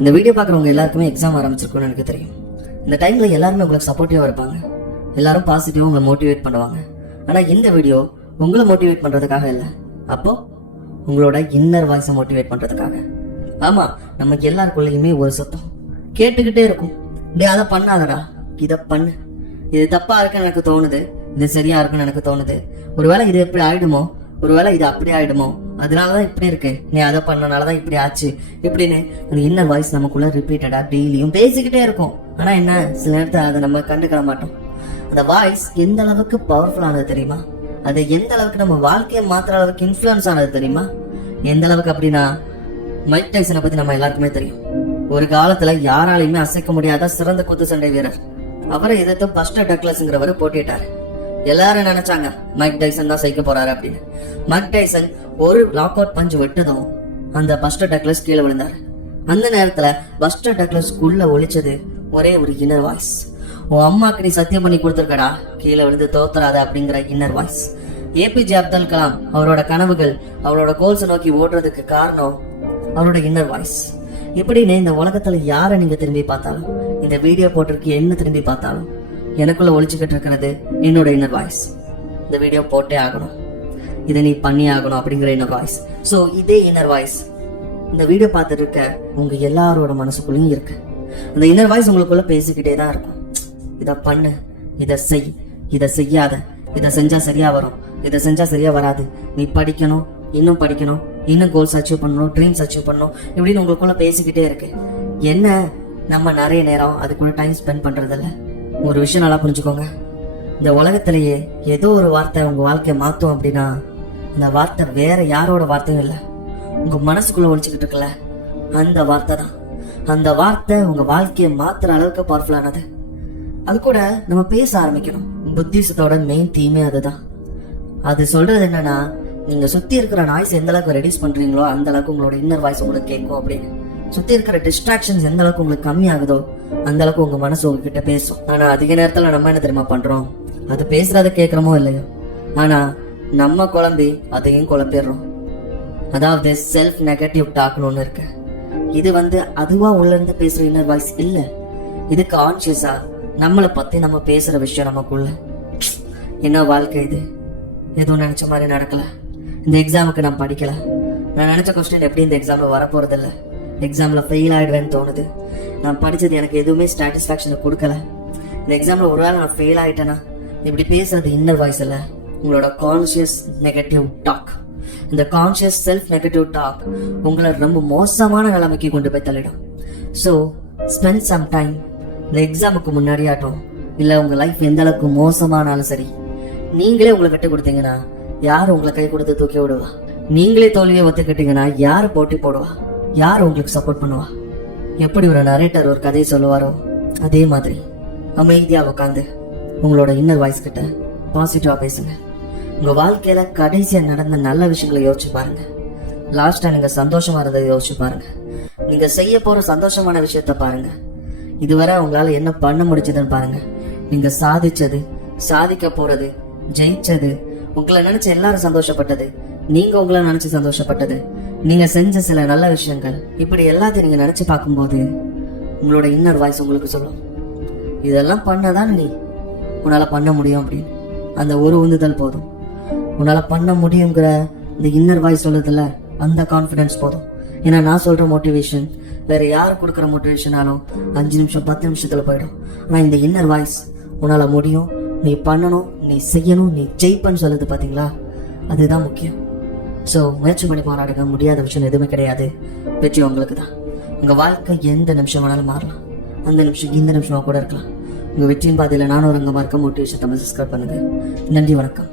இந்த வீடியோ பார்க்குறவங்க எல்லாருக்குமே எக்ஸாம் ஆரம்பிச்சிருக்கும்னு எனக்கு தெரியும். இந்த டைமில் எல்லாருமே உங்களுக்கு சப்போர்ட்டிவாக இருப்பாங்க, எல்லாரும் பாசிட்டிவாக உங்களை மோட்டிவேட் பண்ணுவாங்க. ஆனால் இந்த வீடியோ உங்களை மோட்டிவேட் பண்ணுறதுக்காக இல்லை, அப்போ உங்களோட இன்னர் வாய்ஸை மோட்டிவேட் பண்ணுறதுக்காக. ஆமாம், நமக்கு எல்லாருக்குள்ளேயுமே ஒரு சத்தம் கேட்டுக்கிட்டே இருக்கும். டே அதை பண்ணாதடா, இதை பண்ணு, இது தப்பாக இருக்குன்னு எனக்கு தோணுது, இது சரியா இருக்குன்னு எனக்கு தோணுது, ஒருவேளை இது எப்படி ஆயிடுமோ, ஒருவேளை இது அப்படி ஆயிடுமோ, அதனாலதான் இப்படி இருக்கு, நீ அதை பண்ணனாலதான் இப்படி ஆச்சு இப்படின்னு அந்த இன்னர் வாய்ஸ் நமக்குள்ள ரிப்பீட்டடா டெய்லியும் பேசிக்கிட்டே இருக்கும். ஆனா என்ன, சில நேரத்தில் அதை நம்ம கண்டுக்கிட மாட்டோம். அந்த வாய்ஸ் எந்த அளவுக்கு பவர்ஃபுல் ஆனது தெரியுமா? அது எந்த அளவுக்கு நம்ம வாழ்க்கையை மாத்திர அளவுக்கு இன்ஃப்ளூயன்ஸ் ஆனது தெரியுமா? எந்த அளவுக்கு அப்படின்னா, மைக் டைசனை பத்தி நம்ம எல்லாருக்குமே தெரியும். ஒரு காலத்துல யாராலையுமே அசைக்க முடியாத சிறந்த குத்து சண்டை வீரர். அவரை எதிர்த்து பஸ்டர் டக்ளஸ்ங்கிறவரு போட்டிட்டாரு. எல்லாரும் நினைச்சாங்க மைக் டைசன் தான் சைக்க போறாரு அப்படின்னு. மைக் டைசன் ஒரு லாக் அவுட் பஞ்ச் விட்டதும் அந்த பஸ்டர் டக்ளஸ் கீழே விழுந்தாரு. அந்த நேரத்துல பஸ்டர் டக்ளஸ்க்குள்ள ஒழிச்சது ஒரே ஒரு இன்னர் வாய்ஸ். உன் அம்மாக்கு நீ சத்தியம் பண்ணி கொடுத்துருக்கடா, கீழே விழுந்து தோத்துறாத அப்படிங்கிற இன்னர் வாய்ஸ். ஏபிஜே அப்துல் கலாம் அவரோட கனவுகள், அவரோட கோல்ஸை நோக்கி ஓடுறதுக்கு காரணம் அவரோட இன்னர் வாய்ஸ். இப்படின்னு இந்த உலகத்துல யாரை நீங்க திரும்பி பார்த்தாலும், இந்த வீடியோ போட்டிருக்கு என்ன திரும்பி பார்த்தாலும், எனக்குள்ள ஒழிச்சுக்கிட்டு இருக்கிறது என்னோட இன்னர் வாய்ஸ். இந்த வீடியோ போட்டே ஆகணும், இதை நீ பண்ணி ஆகணும் அப்படிங்கிற இன்னர் வாய்ஸ். ஸோ இதே இன்னர் வாய்ஸ் இந்த வீடியோ பார்த்துட்டு இருக்க உங்க எல்லாரோட மனசுக்குள்ளயும் இருக்கு. அந்த இன்னர் வாய்ஸ் உங்களுக்குள்ள பேசிக்கிட்டே தான் இருக்கும். இதை பண்ணு, இதை செய், இதை செய்யாத, இதை செஞ்சா சரியா வரும், இதை செஞ்சா சரியா வராது, நீ படிக்கணும், இன்னும் படிக்கணும், இன்னும் கோல்ஸ் அச்சீவ் பண்ணணும், ட்ரீம்ஸ் அச்சீவ் பண்ணணும் இப்படின்னு உங்களுக்குள்ள பேசிக்கிட்டே இருக்கு. என்ன, நம்ம நிறைய நேரம் அதுக்குள்ள டைம் ஸ்பெண்ட் பண்றதில்ல. ஒரு விஷயம் நல்லா புரிஞ்சுக்கோங்க, இந்த உலகத்திலேயே ஏதோ ஒரு வார்த்தை உங்க வாழ்க்கையை மாத்தும் அப்படின்னா அந்த வார்த்தை வேற யாரோட வார்த்தையும் இல்லை, உங்க மனசுக்குள்ள ஒழிச்சுக்கிட்டு இருக்குல்ல அந்த வார்த்தை தான். அந்த வார்த்தை உங்க வாழ்க்கையை மாத்துற அளவுக்கு பவர்ஃபுல்லானது. அது கூட நம்ம பேச ஆரம்பிக்கணும். புத்திசத்தோட மெயின் தீமே அதுதான். அது சொல்றது என்னன்னா, நீங்க சுத்தி இருக்கிற நாய்ஸ் எந்த அளவுக்கு ரெடியூஸ் பண்றீங்களோ அந்த அளவுக்கு உங்களோட இன்னர் வாய்ஸ் உங்களுக்கு கேட்கும் அப்படின்னு. சுத்தி இருக்கிற டிஸ்ட்ராக்ஷன்ஸ் எந்த அளவுக்கு உங்களுக்கு கம்மி ஆகுதோ அந்த அளவுக்கு உங்க மனசு உங்ககிட்ட பேசும். ஆனா அதிக நேரத்துல நம்ம என்ன தெரியுமா பண்றோம், அது பேசுறத கேட்கிறோமோ இல்லையோ, ஆனா நம்ம குழம்பி அதையும் குழம்பிடுறோம். அதாவது செல்ஃப் நெகட்டிவ் டாக்னு ஒண்ணு இருக்கு. இது அதுவா உள்ள இருந்து பேசுற இன்னர் வாய்ஸ் இல்ல, இது கான்சியஸா நம்மளை பத்தி நம்ம பேசுற விஷயம். நமக்குள்ள என்ன வாழ்க்கை இது, எதுவும் நினைச்ச மாதிரி நடக்கல, இந்த எக்ஸாமுக்கு நான் படிக்கல, நான் நினைச்ச கொஸ்டின் எப்படி இந்த எக்ஸாம்ல வரப்போறது இல்ல, எக்ஸாம்ல ஃபெயில் ஆயிடுவேன்னு தோணுது, நான் படிச்சது எனக்கு எதுவுமே சாட்டிஸ்பாக்சனை கொடுக்கல, இந்த எக்ஸாம்ல ஒரு வேளை நான் ஃபெயில் ஆயிட்டேனா, இப்படி பேசுறது இன்னர் வாய்ஸ் இல்ல, உங்களோட கான்சியஸ் நெகட்டிவ் டாக். இந்த கான்சியஸ் செல்ஃப் நெகட்டிவ் டாக் உங்களை ரொம்ப மோசமான நிலைமைக்கு கொண்டு போய் தள்ளிடும். ஸோ ஸ்பெண்ட் சம் டைம், இந்த எக்ஸாமுக்கு முன்னாடி ஆட்டும் இல்ல உங்க லைஃப் எந்த அளவுக்கு மோசமானாலும் சரி, நீங்களே உங்களை விட்டு கொடுத்தீங்கன்னா யார் உங்களை கை கொடுத்து தூக்கி விடுவா? நீங்களே தோல்வியை ஒத்துக்கிட்டீங்கன்னா யார் போட்டி போடுவா? யார் உங்களுக்கு சப்போர்ட் பண்ணுவா? எப்படி ஒரு நரேட்டர் ஒரு கதையை சொல்லுவாரோ அதே மாதிரி அமைதியா உட்காந்து உங்களோட இன்னர் வாய்ஸ் கிட்ட பாசிட்டிவா பேசுங்க. உங்க வாழ்க்கையில கடைசியா நடந்த நல்ல விஷயங்களை யோசிச்சு பாருங்க. லாஸ்டா நீங்க சந்தோஷமா இருந்ததை யோசிச்சு பாருங்க. நீங்க செய்ய போற சந்தோஷமான விஷயத்த பாருங்க. இதுவரை உங்களால என்ன பண்ண முடிச்சதுன்னு பாருங்க. நீங்க சாதிச்சது, சாதிக்க போறது, ஜெயிச்சது, உங்களை நினைச்சு எல்லாரும் சந்தோஷப்பட்டது, நீங்க உங்களை நினைச்சு சந்தோஷப்பட்டது, நீங்க செஞ்ச சில நல்ல விஷயங்கள், இப்படி எல்லாத்தையும் நீங்க நினைச்சு பார்க்கும்போது உங்களோட இன்னர் வாய்ஸ் உங்களுக்கு சொல்லும், இதெல்லாம் பண்ணதான் நீ உன்னால பண்ண முடியும் அப்படின்னு. அந்த ஒரு உந்துதல் போதும். உன்னால பண்ண முடியுங்கிற இந்த இன்னர் வாய்ஸ் சொல்லுதுல அந்த கான்ஃபிடன்ஸ் போதும். ஏன்னா நான் சொல்ற மோட்டிவேஷன் வேற யாரு கொடுக்குற மோட்டிவேஷனாலும் 5 நிமிஷம் 10 நிமிஷத்துல போயிடும். ஆனா இந்த இன்னர் வாய்ஸ் உன்னால முடியும், நீ பண்ணணும், நீ செய்யணும், நீ ஜெயிப்பன்னு சொல்லுது பாத்தீங்களா, அதுதான் முக்கியம். ஸோ முயற்சி பண்ணி போராடுங்க. முடியாத விஷயம் எதுவுமே கிடையாது. வெற்றி உங்களுக்கு தான். உங்க வாழ்க்கை எந்த நிமிஷம் வேணாலும் மாறலாம், அந்த நிமிஷம் இந்த நிமிஷமா கூட இருக்கலாம். உங்க வெற்றியின் பாதையில நானும் ஒரு அங்கமா இருக்க மோட்டிவேஷன் தமிழ் சப்ஸ்கிரைப் பண்ணுங்க. நன்றி, வணக்கம்.